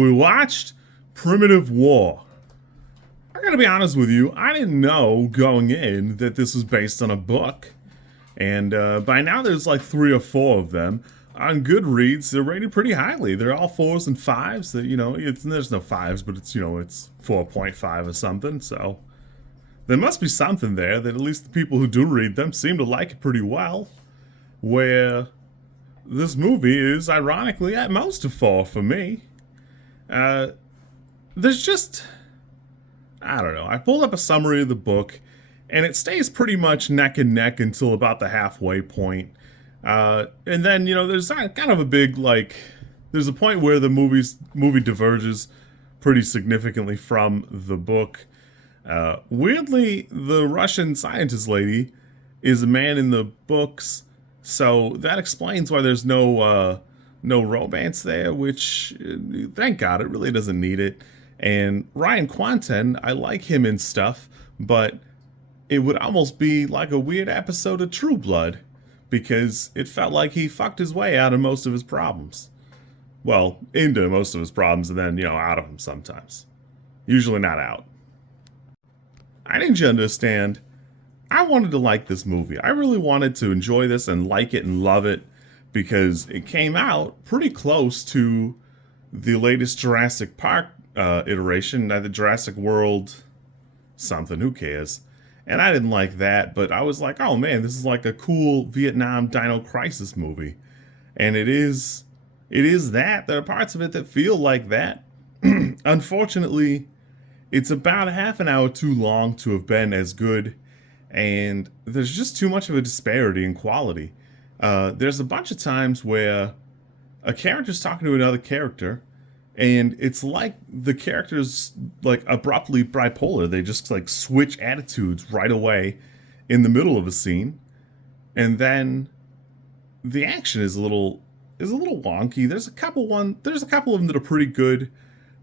we watched Primitive War. I gotta be honest with you, I didn't know going in that this was based on a book. And by now there's like 3 or 4 of them. On Goodreads, they're rated pretty highly. They're all 4s and 5s. That there's no 5s, but it's 4.5 or something. So there must be something there that at least the people who do read them seem to like it pretty well. Where this movie is ironically at most a 4 for me. There's just, I don't know. I pulled up a summary of the book, and it stays pretty much neck and neck until about the halfway point. And then, there's kind of a big, there's a point where the movie diverges pretty significantly from the book. Weirdly, the Russian scientist lady is a man in the books, so that explains why there's no romance there, which, thank God, it really doesn't need it. And KWanten, I like him and stuff, but it would almost be like a weird episode of True Blood, because it felt like he fucked his way out of most of his problems. Well, into most of his problems, and then, out of them sometimes. Usually not out. I need you to understand, I wanted to like this movie. I really wanted to enjoy this and like it and love it, because it came out pretty close to the latest Jurassic Park iteration, the Jurassic World something, who cares? And I didn't like that, but I was like, oh man, this is like a cool Vietnam Dino Crisis movie. And it is that. There are parts of it that feel like that. Unfortunately, it's about a half an hour too long to have been as good, and there's just too much of a disparity in quality. There's a bunch of times where a character's talking to another character, and it's like the character's like abruptly bipolar. They just like switch attitudes right away in the middle of a scene, and then the action is a little wonky. There's a couple of them that are pretty good,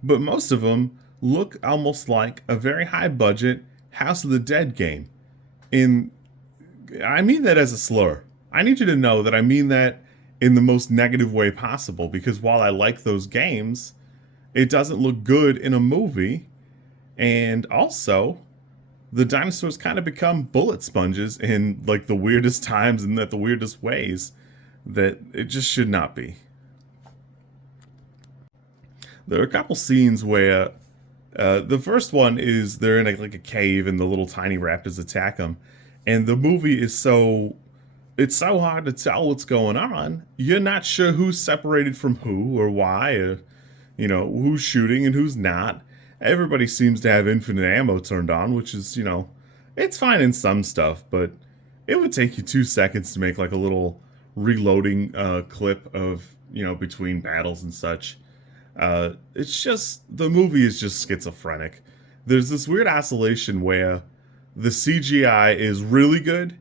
but most of them look almost like a very high budget House of the Dead game. I mean that as a slur. I need you to know that I mean that in the most negative way possible, because while I like those games, it doesn't look good in a movie. And also, the dinosaurs kind of become bullet sponges in like the weirdest times and at the weirdest ways that it just should not be. There are a couple scenes where the first one is they're in a cave and the little tiny raptors attack them, and the movie is it's so hard to tell what's going on. You're not sure who's separated from who or why, or who's shooting and who's not. Everybody seems to have infinite ammo turned on, which is, it's fine in some stuff, but it would take you 2 seconds to make like a little reloading clip of, between battles and such. It's just, the movie is just schizophrenic. There's this weird oscillation where the CGI is really good,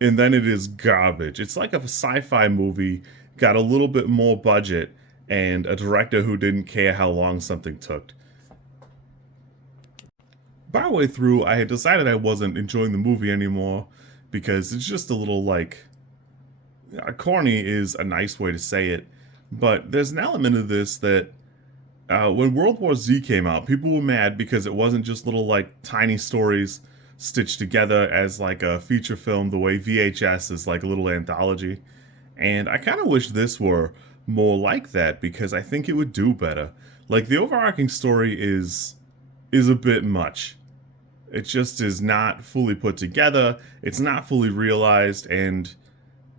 and then it is garbage. It's like if a sci-fi movie got a little bit more budget and a director who didn't care how long something took. Partway through, I had decided I wasn't enjoying the movie anymore, because it's just a little corny is a nice way to say it, but there's an element of this that when World War Z came out, people were mad because it wasn't just little tiny stories stitched together as like a feature film the way VHS is like a little anthology. And I kind of wish this were more like that, because I think it would do better. Like, the overarching story is a bit much. It just is not fully put together, it's not fully realized, and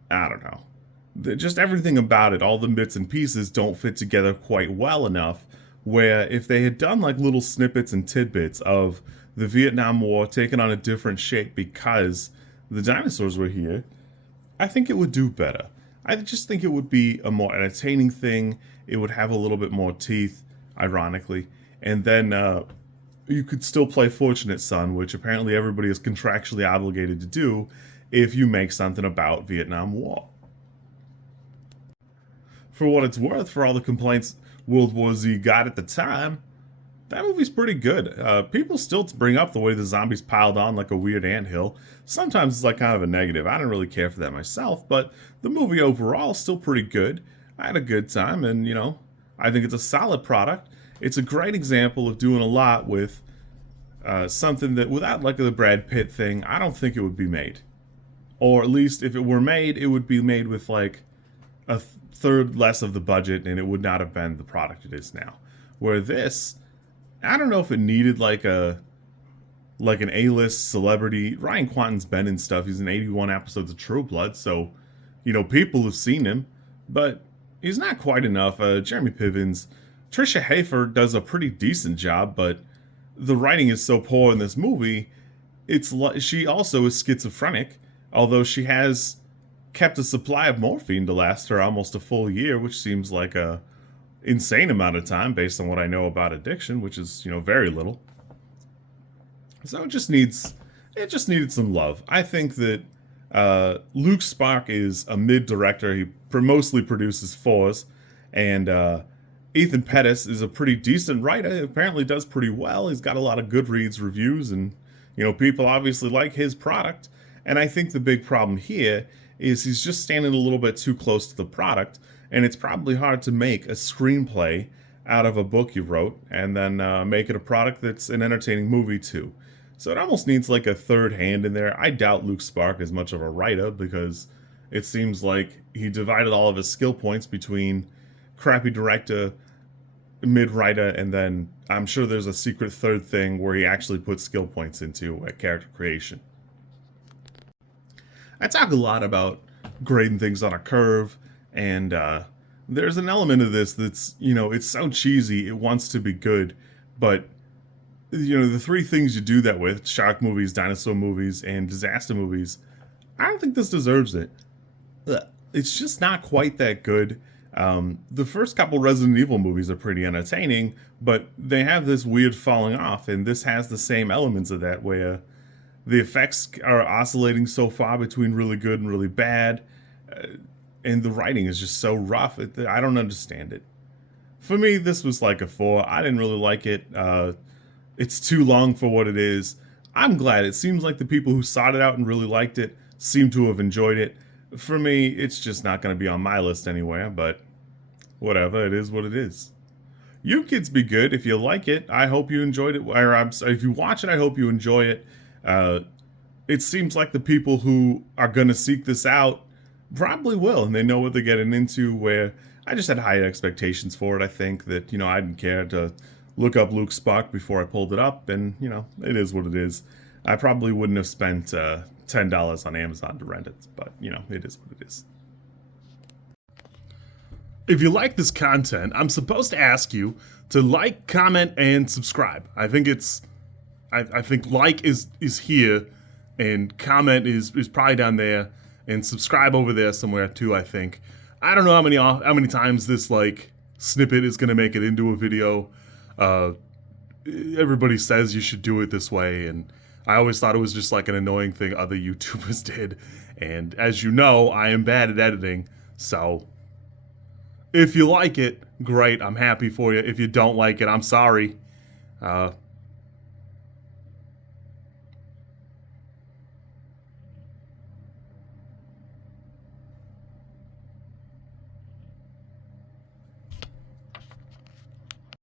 I don't know. Just everything about it, all the bits and pieces don't fit together quite well enough, where if they had done like little snippets and tidbits of the Vietnam War taking on a different shape because the dinosaurs were here, I think it would do better. I just think it would be a more entertaining thing. It would have a little bit more teeth, ironically. And then you could still play Fortunate Son, which apparently everybody is contractually obligated to do if you make something about Vietnam War. For what it's worth, for all the complaints World War Z got at the time, that movie's pretty good. People still bring up the way the zombies piled on like a weird anthill. Sometimes it's like kind of a negative. I don't really care for that myself, but the movie overall is still pretty good. I had a good time, and I think it's a solid product. it's a great example of doing a lot with something that without like the Brad Pitt thing, I don't think it would be made. Or at least if it were made, it would be made with like a third less of the budget, and it would not have been the product it is now. Where this, I don't know if it needed like an A-list celebrity. Ryan Quanten's been in stuff. He's in 81 episodes of True Blood, so people have seen him, but he's not quite enough. Jeremy Piven's Tricia Helfer does a pretty decent job, but the writing is so poor in this movie. She also is schizophrenic, although she has kept a supply of morphine to last her almost a full year, which seems like a insane amount of time based on what I know about addiction, which is very little. So it just needed some love. I think that Luke Sparke is a mid director. He mostly produces fours, and Ethan Pettus is a pretty decent writer. He apparently does pretty well. He's got a lot of Goodreads reviews, and people obviously like his product. And I think the big problem here is he's just standing a little bit too close to the product, and it's probably hard to make a screenplay out of a book you wrote and then make it a product that's an entertaining movie too. So it almost needs like a third hand in there. I doubt Luke Sparke is much of a writer, because it seems like he divided all of his skill points between crappy director, mid writer, and then I'm sure there's a secret third thing where he actually puts skill points into character creation. I talk a lot about grading things on a curve, and there's an element of this that's, it's so cheesy, it wants to be good, but the three things you do that with, shark movies, dinosaur movies, and disaster movies, I don't think this deserves it. It's just not quite that good. The first couple Resident Evil movies are pretty entertaining, but they have this weird falling off, and this has the same elements of that, where the effects are oscillating so far between really good and really bad, and the writing is just so rough. I don't understand it. For me, this was like a 4. I didn't really like it. It's too long for what it is. I'm glad. It seems like the people who sought it out and really liked it seem to have enjoyed it. For me, it's just not going to be on my list anywhere, but whatever, it is what it is. You kids be good. If you like it, I hope you enjoyed it. Or if you watch it, I hope you enjoy it. It seems like the people who are going to seek this out probably will, and they know what they're getting into, where I just had high expectations for it. I think that, I didn't care to look up Luke Sparke before I pulled it up, and, it is what it is. I probably wouldn't have spent $10 on Amazon to rent it, but, it is what it is. If you like this content, I'm supposed to ask you to like, comment, and subscribe. I think like is here, and comment is probably down there, and subscribe over there somewhere too, I think. I don't know how many times this snippet is gonna make it into a video. Everybody says you should do it this way, and I always thought it was just an annoying thing other YouTubers did. And as you know, I am bad at editing, so if you like it, great, I'm happy for you. If you don't like it, I'm sorry.